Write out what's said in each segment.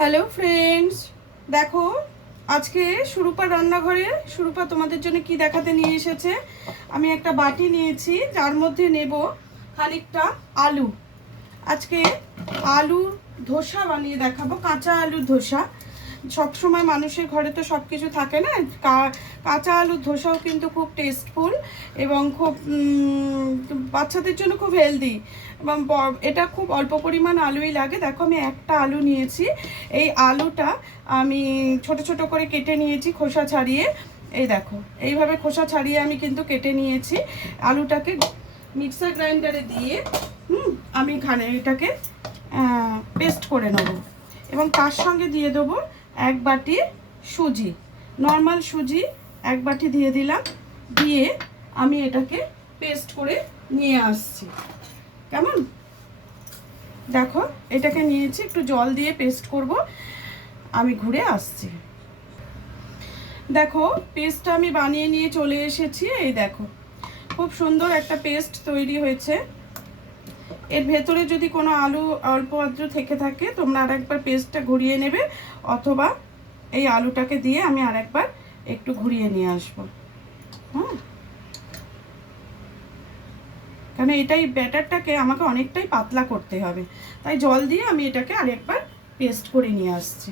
Hello friends, দেখো আজকে সুরূপার রান্নাঘরে সুরূপা তোমাদের জন্য কি দেখাতে নিয়ে এসেছে। আমি একটা বাটি নিয়েছি, যার মধ্যে নেব খানিকটা আলু। আজকে আলুর ধোসা বানিয়ে দেখাবো, কাঁচা আলুর ধোসা। সবসময় মানুষের ঘরে তো সব কিছু থাকে না, কাঁচা আলুর ধোসাও কিন্তু খুব টেস্টফুল এবং খুব বাচ্চাদের জন্য খুব হেলদি এবং এটা খুব অল্প পরিমাণ আলুই লাগে। দেখো আমি একটা আলু নিয়েছি, এই আলুটা আমি ছোট ছোট করে কেটে নিয়েছি খোসা ছাড়িয়ে। এই দেখো এইভাবে খোসা ছাড়িয়ে আমি কিন্তু কেটে নিয়েছি। আলুটাকে মিক্সার গ্রাইন্ডারে দিয়ে আমি এটাকে পেস্ট করে নেব এবং তার সঙ্গে দিয়ে দেবো এক বাটি সুজি, নর্মাল সুজি এক বাটি দিয়ে দিলাম। দিয়ে আমি এটাকে পেস্ট করে নিয়ে আসছি। কেমন দেখো এটাকে নিয়েছি, একটু জল দিয়ে পেস্ট করব, আমি ঘুরে আসছি। দেখো পেস্টটা আমি বানিয়ে নিয়ে চলে এসেছি। এই দেখো খুব সুন্দর একটা পেস্ট তৈরি হয়েছে। এর ভেতরে যদি কোনো আলু অল্প আদ্র থেকে থাকে তোমরা আরেকবার পেস্টটা ঘুরিয়ে নেবে, অথবা এই আলুটাকে দিয়ে আমি আরেকবার একটু ঘুরিয়ে নিয়ে আসবো। হ্যাঁ, কারণ এটাই ব্যাটারটাকে আমাকে অনেকটাই পাতলা করতে হবে, তাই জল দিয়ে আমি এটাকে আরেকবার পেস্ট করে নিয়ে আসছি।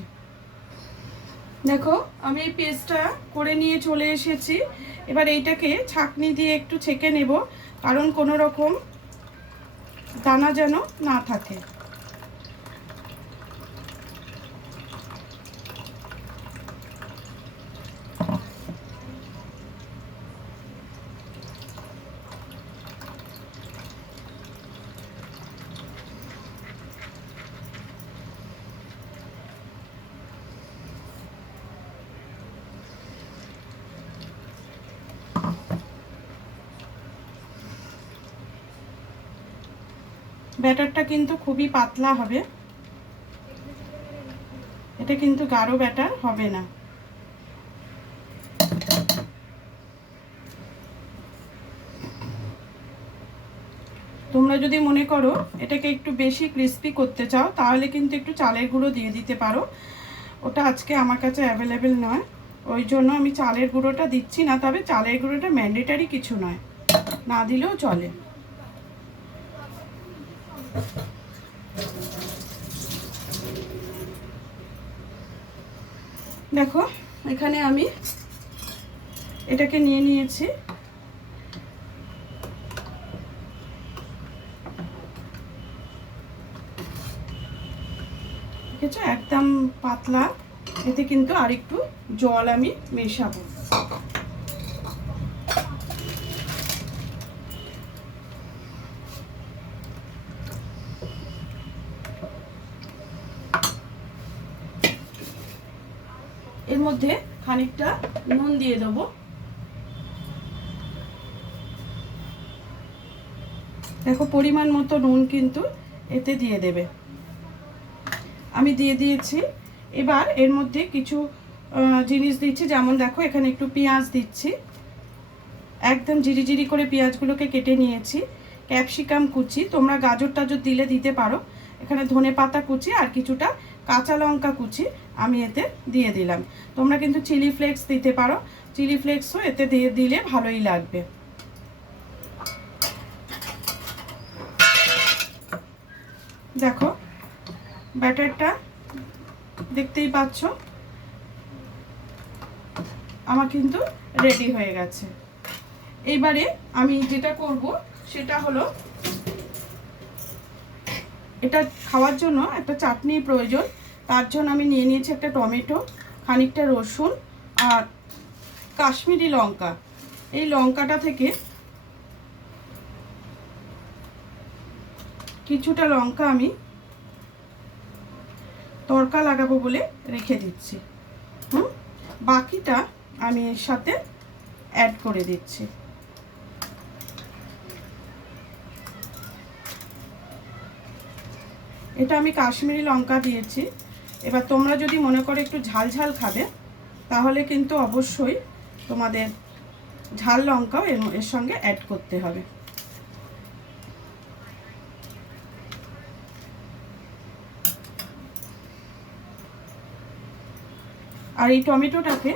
দেখো আমি এই পেস্টটা করে নিয়ে চলে এসেছি। এবার এইটাকে ছাঁকনি দিয়ে একটু ছেঁকে নেব, কারণ কোনো রকম দানা যেন না থাকে। ব্যাটারটা কিন্তু খুবই পাতলা হবে, এটা কিন্তু গাঢ় ব্যাটার হবে না। তোমরা যদি মনে করো এটাকে একটু বেশি ক্রিস্পি করতে চাও তাহলে কিন্তু একটু চালের গুঁড়ো দিয়ে দিতে পারো। ওটা আজকে আমার কাছে অ্যাভেলেবেল নয়, ওই জন্য আমি চালের গুঁড়োটা দিচ্ছি না। তবে চালের গুঁড়োটা ম্যান্ডেটারি কিছু নয়, না দিলেও চলে। দেখো এখানে আমি এটাকে নিয়ে নিয়েছি। দেখেছো একদম পাতলা, এতে কিন্তু আরেকটু জল আমি মেশাবো। এর মধ্যে খানিকটা নুন দিয়ে দেবো। দেখো পরিমাণ মতো নুন কিন্তু এতে দিয়ে দেবে, আমি দিয়ে দিয়েছি। এবার এর মধ্যে কিছু জিনিস দিচ্ছি, যেমন দেখো এখানে একটু পেঁয়াজ দিচ্ছি, একদম ঝিরিঝিরি করে পেঁয়াজগুলোকে কেটে নিয়েছি। ক্যাপসিকাম কুচি, তোমরা গাজর টাজর দিলে দিতে পারো। এখানে ধনে পাতা কুচি আর কিছুটা কাঁচা লঙ্কা কুচি আমি এতে দিয়ে দিলাম। তোমরা কিন্তু চিলি ফ্লেক্স দিতে পারো, চিলি ফ্লেক্সও এতে দিয়ে দিলে ভালোই লাগবে। দেখো ব্যাটারটা দেখতেই পাচ্ছ আমার কিন্তু রেডি হয়ে গেছে। এইবারে আমি যেটা করব সেটা হলো, এটা খাওয়ার জন্য একটা চাটনির প্রয়োজন। তার জন্য আমি নিয়ে নিয়েছি একটা টমেটো, খানিকটা রসুন আর কাশ্মীরি লঙ্কা। এই লঙ্কাটা থেকে কিছুটা লঙ্কা আমি তড়কা লাগাবো বলে রেখে দিচ্ছি। বাকিটা আমি এর সাথে অ্যাড করে দিচ্ছি। এটা আমি কাশ্মীরি লঙ্কা দিয়েছি। এবার তোমরা যদি মনে করো একটু ঝাল ঝাল খাবে তাহলে কিন্তু অবশ্যই তোমাদের ঝাল লঙ্কাও এর সঙ্গে অ্যাড করতে হবে। আর এই টমেটোটাকে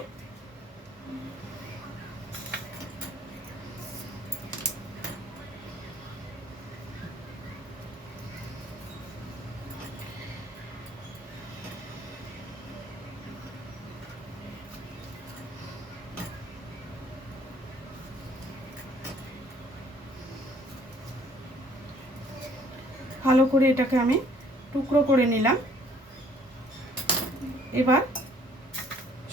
ভালো করে এটাকে আমি টুকরো করে নিলাম। এবার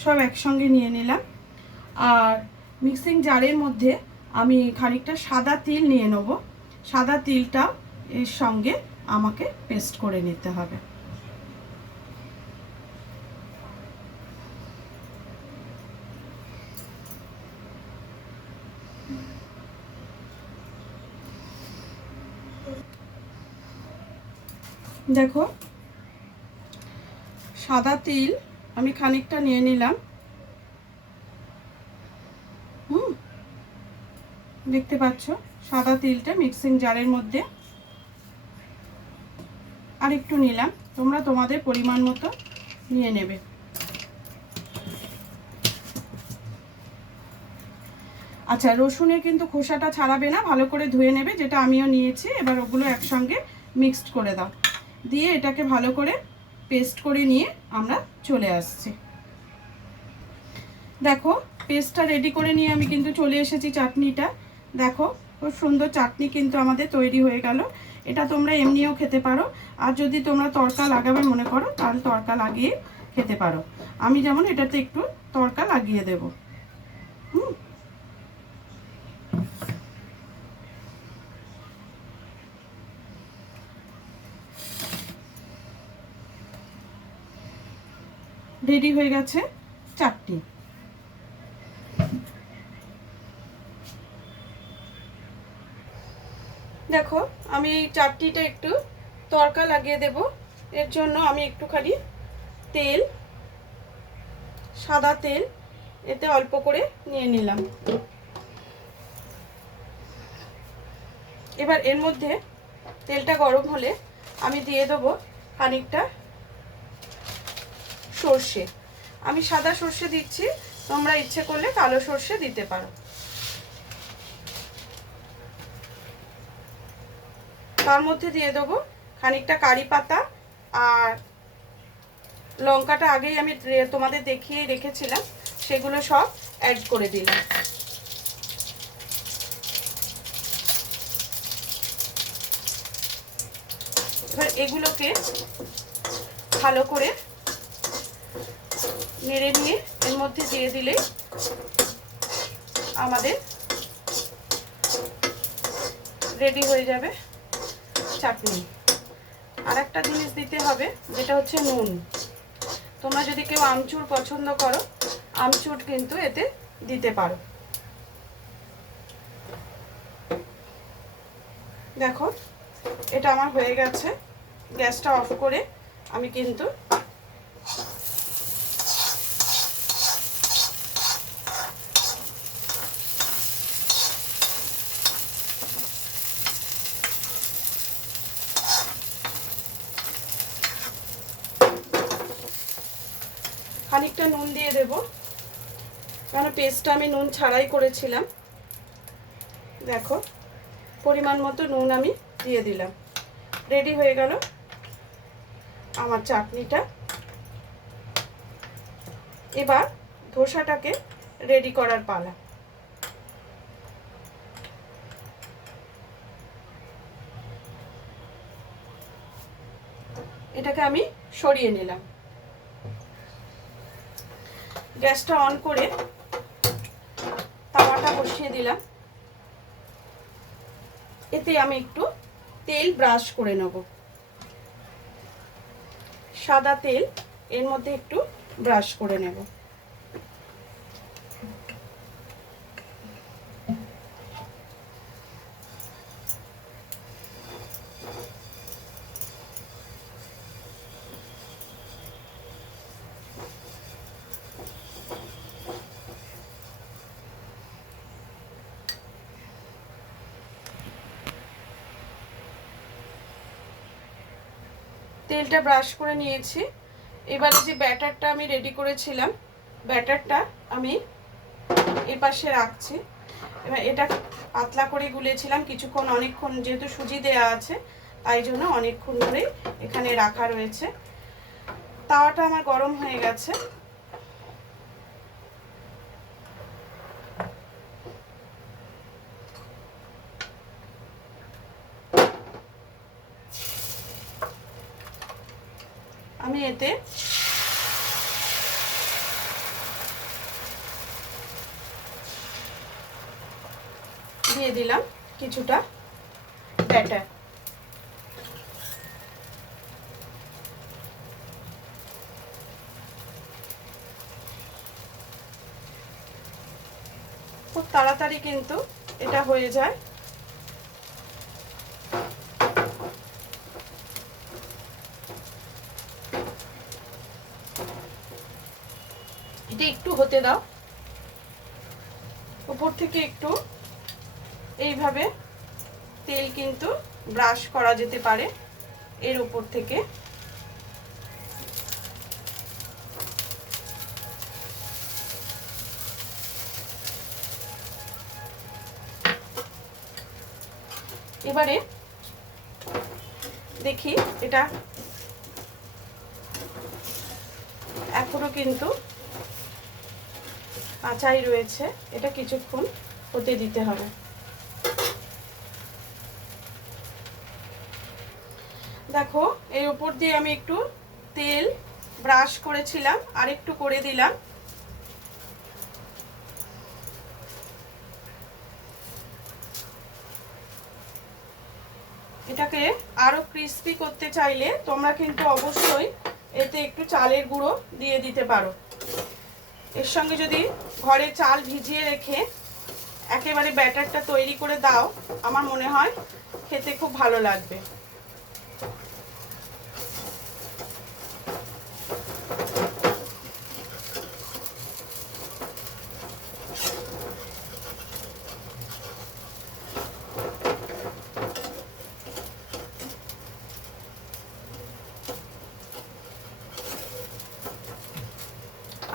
সব একসঙ্গে নিয়ে নিলাম। আর মিক্সিং জারের মধ্যে আমি খানিকটা সাদা তিল নিয়ে নেব। সাদা তিলটা এর সঙ্গে আমাকে পেস্ট করে নিতে হবে। দেখো সাদা তিল আমি খানিকটা নিয়ে নিলাম। দেখতে পাচ্ছ সাদা তিলটা মিক্সিং জারের মধ্যে আর একটু নিলাম, তোমরা তোমাদের পরিমাণ মতো নিয়ে নেবে। আচ্ছা, রসুনের কিন্তু খোসাটা ছাড়াবে না, ভালো করে ধুয়ে নেবে, যেটা আমিও নিয়েছি। এবার ওগুলো একসঙ্গে মিক্সড করে দাও, দিয়ে এটাকে ভালো করে পেস্ট করে নিয়ে আমরা চলে আসছি। দেখো পেস্টটা রেডি করে নিয়ে আমি কিন্তু চলে এসেছি চাটনিটা। দেখো খুব সুন্দর চাটনি কিন্তু আমাদের তৈরি হয়ে গেল। এটা তোমরা এমনিও খেতে পারো, আর যদি তোমরা তড়কা লাগাবে মনে করো তাহলে তড়কা লাগিয়ে খেতে পারো। আমি যেমন এটাতে একটু তড়কা লাগিয়ে দেব। রেডি হয়ে গেছে চাটনি। দেখো আমি এই চাটনিটা একটু তড়কা লাগিয়ে দেব। এর জন্য আমি একটুখানি তেল, সাদা তেল এতে অল্প করে নিয়ে নিলাম। এবার এর মধ্যে তেলটা গরম হলে আমি দিয়ে দেবো খানিকটা সর্ষে। আমি সাদা সর্ষে দিচ্ছি, তোমরা ইচ্ছে করলে কালো সর্ষে দিতে পারো। তার মধ্যে দিয়ে দেবো খানিকটা কারি পাতা, আর লঙ্কাটা আগেই আমি তোমাদের দেখিয়ে রেখেছিলাম, সেগুলো সব অ্যাড করে দিলাম। এবার এগুলোকে ভালো করে নেড়ে নিয়ে এর মধ্যে দিয়ে দিলে আমাদের রেডি হয়ে যাবে চাটনি। আর একটা জিনিস দিতে হবে, যেটা হচ্ছে নুন। তোমরা যদি কেউ আমচুর পছন্দ করো, আমচুর কিন্তু এতে দিতে পারো। দেখো এটা আমার হয়ে গেছে। গ্যাসটা অফ করে আমি কিন্তু খানিকটা নুন দিয়ে দেব, কারণ পেস্টটা আমি নুন ছাড়াই করেছিলাম। দেখো পরিমাণ মতো নুন আমি দিয়ে দিলাম। রেডি হয়ে গেল আমার চাটনিটা। এবার ধোসাটাকে রেডি করার পালা। এটাকে আমি সরিয়ে নিলাম। গ্যাসটা অন করে তাওয়াটা বসিয়ে দিলাম। এতে আমি একটু তেল ব্রাশ করে নেব। সাদা তেল এর মধ্যে একটু ব্রাশ করে নেব। তেলটা ব্রাশ করে নিয়েছি। এবারে যে ব্যাটারটা আমি রেডি করেছিলাম ব্যাটারটা আমি এ পাশে রাখছি। এবার এটা পাতলা করে গুলেছিলাম কিছুক্ষণ, অনেকক্ষণ, যেহেতু সুজি দেয়া আছে তাই জন্য অনেকক্ষণ ধরে এখানে রাখা রয়েছে। তাওয়াটা আমার গরম হয়ে গেছে। আমি এতে দিয়ে দিলাম কিছুটা ব্যাটার। খুব তাড়াতাড়ি কিন্তু এটা হয়ে যায়। এটা একটু হতে দাও। উপর থেকে একটু এইভাবে তেল কিন্তু ব্রাশ করা যেতে পারে এর উপর থেকে। এবারে দেখি এটা এখনো কিন্তু কাঁচাই রয়েছে, এটা কিছুক্ষণ হতে দিতে হবে। দেখো এর উপর দিয়ে আমি একটু তেল ব্রাশ করেছিলাম, আর একটু করে দিলাম। এটাকে আরো ক্রিস্পি করতে চাইলে তোমরা কিন্তু অবশ্যই এতে একটু চালের গুঁড়ো দিয়ে দিতে পারো। এর সঙ্গে যদি ঘরে চাল ভিজিয়ে রেখে একেবারে ব্যাটারটা তৈরি করে দাও, আমার মনে হয় খেতে খুব ভালো লাগবে।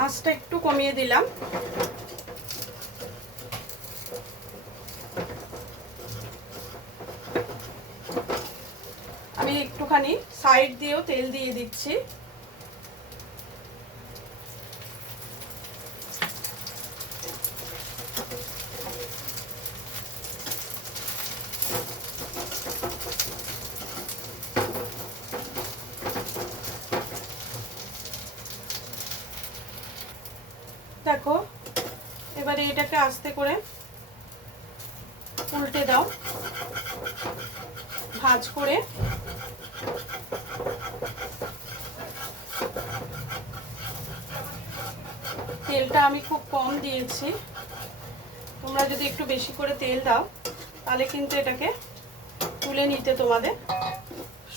আঁচটা একটু কমিয়ে দিলাম। আমি একটুখানি সাইড দিয়েও তেল দিয়ে দিচ্ছি। দেখো এবারে এটাকে আস্তে করে উল্টে দাও, ভাঁজ করে। তেলটা আমি খুব কম দিয়েছি, তোমরা যদি একটু বেশি করে তেল দাও তাহলে কিন্তু এটাকে তুলে নিতে তোমাদের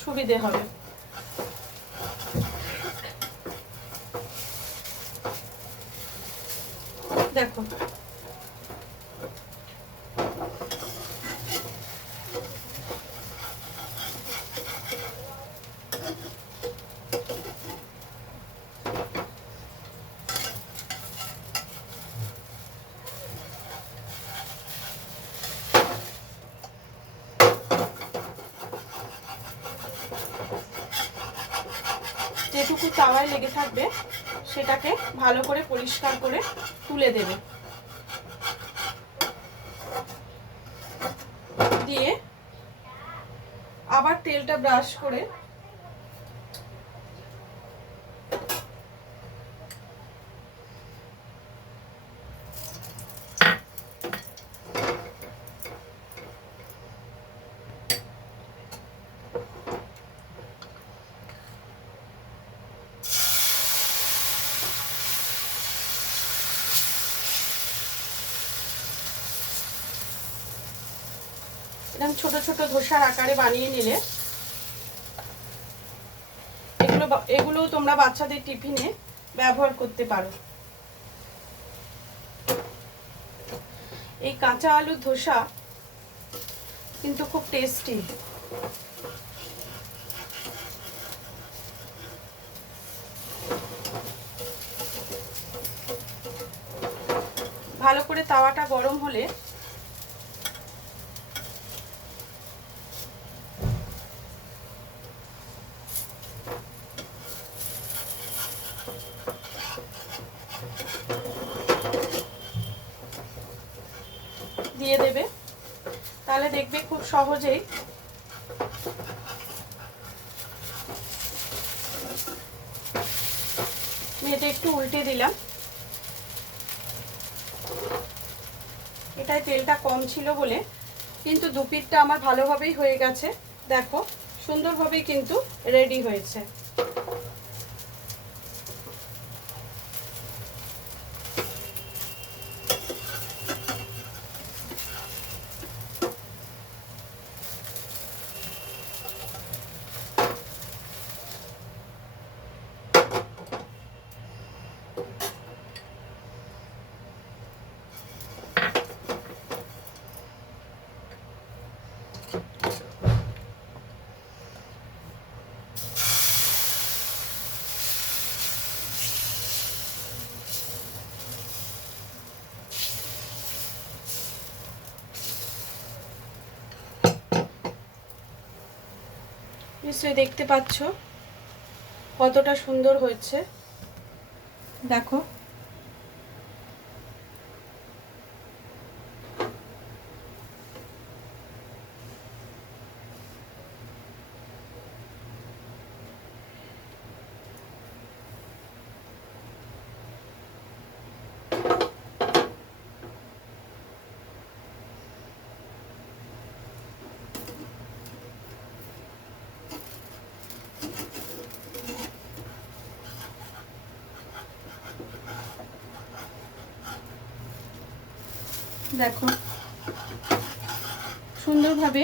সুবিধে হবে। দেখো যেটুকু তাওয়ায় লেগে থাকবে সেটাকে ভালো করে পরিষ্কার করে তুলে দেবে। দিয়ে আবার তেলটা ব্রাশ করে এরকম ছোট ছোট ধোসার আকারে বানিয়ে নিলে এগুলো তোমরা বাচ্চাদের টিফিনে ব্যবহার করতে পারো। এই কাঁচা আলুর ধোসা কিন্তু খুব টেস্টি। ভালো করে তাওয়াটা গরম হলে দিয়ে দেবে, তাহলে দেখবে খুব সহজেই আমি এটা একটু উল্টে দিলাম। এটাই তেলটা কম ছিল বলে, কিন্তু দু পিঠটা আমার ভালোভাবেই হয়ে গেছে। দেখো সুন্দরভাবেই কিন্তু রেডি হয়েছে। নিশ্চয়ই দেখতে পাচ্ছ কতটা সুন্দর হয়েছে। দেখো দেখো সুন্দরভাবে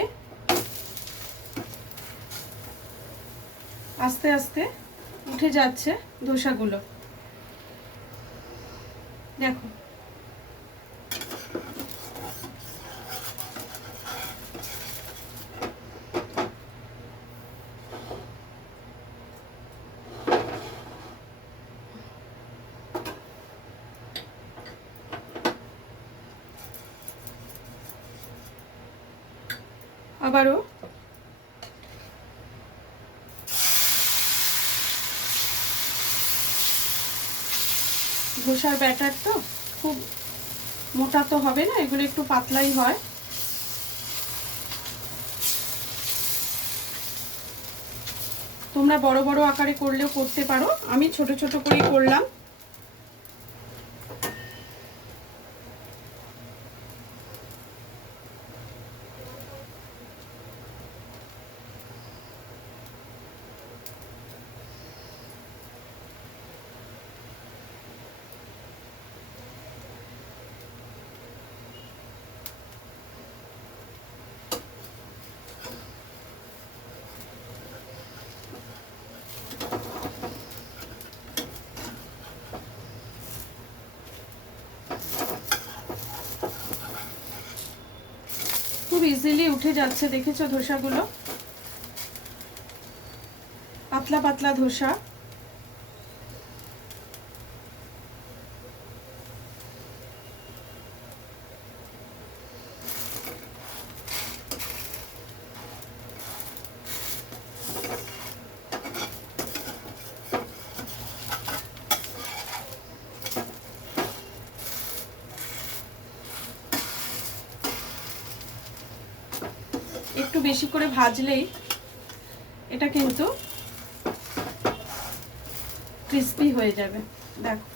আস্তে আস্তে উঠে যাচ্ছে ধোসাগুলো। দেখো আবারও ধোসার ব্যাটার তো খুব মোটা তো হবে না, এগুলো একটু পাতলাই হয়। তোমরা বড় বড় আকারে করলেও করতে পারো, আমি ছোট ছোট করেই করলাম। খুব ইজিলি উঠে যাচ্ছে, দেখেছো ধোসাগুলো, পাতলা পাতলা ধোসা। একটু বেশি করে ভাজলেই এটা কিন্তু ক্রিস্পি হয়ে যাবে। দেখো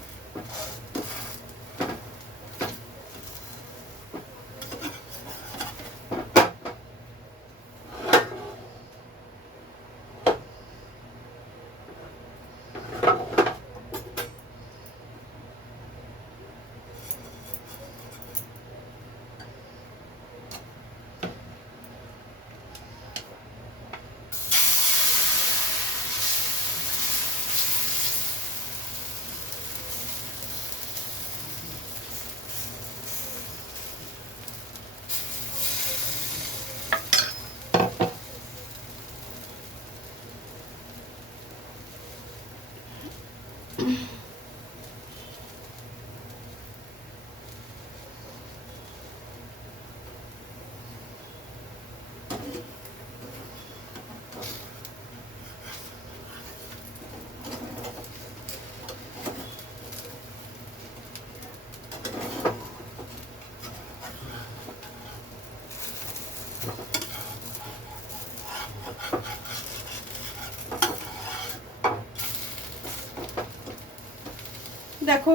দেখো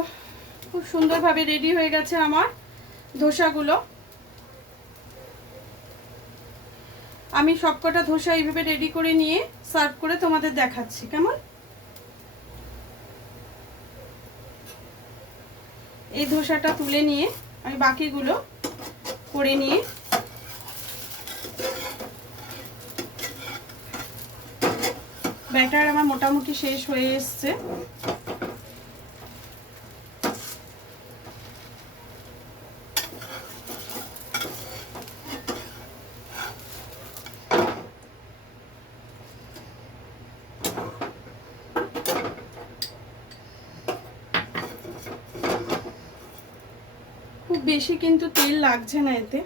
খুব সুন্দরভাবে রেডি হয়ে গেছে আমার ধোসাগুলো। আমি সবকটা ধোসা এইভাবে রেডি করে নিয়ে সার্ভ করে তোমাদের দেখাচ্ছি কেমন। এই ধোসাটা তুলে নিয়ে আমি বাকিগুলো করে নিয়ে ব্যাটার আমার মোটামুটি শেষ হয়ে এসছে। খুব বেশি কিন্তু তেল লাগছে না এতে।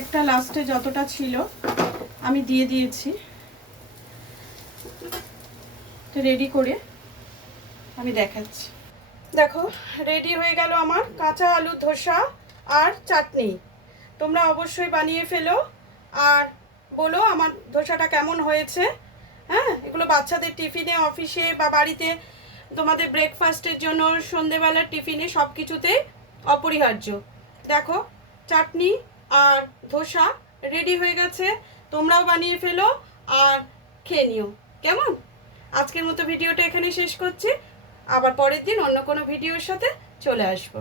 একটা লাস্টে যতটা ছিল আমি দিয়ে দিয়েছি। রেডি করে আমি দেখাচ্ছি। দেখো রেডি হয়ে গেল আমার কাঁচা আলুর ধোসা আর চাটনি। তোমরা অবশ্যই বানিয়ে ফেলো আর বলো আমার ধোসাটা কেমন হয়েছে। হ্যাঁ, এগুলো বাচ্চাদের টিফিনে, অফিসে বা বাড়িতে তোমাদের ব্রেকফাস্টের জন্য, সন্ধেবেলার টিফিনে সব কিছুতেই অপরিহার্য। দেখো চাটনি আর ধোসা রেডি হয়ে গেছে, তোমরাও বানিয়ে ফেলো আর খেয়ে নিও কেমন। আজকের মতো ভিডিওটা এখানে শেষ করছি, আবার পরের দিন অন্য কোনো ভিডিওর সাথে চলে আসবো।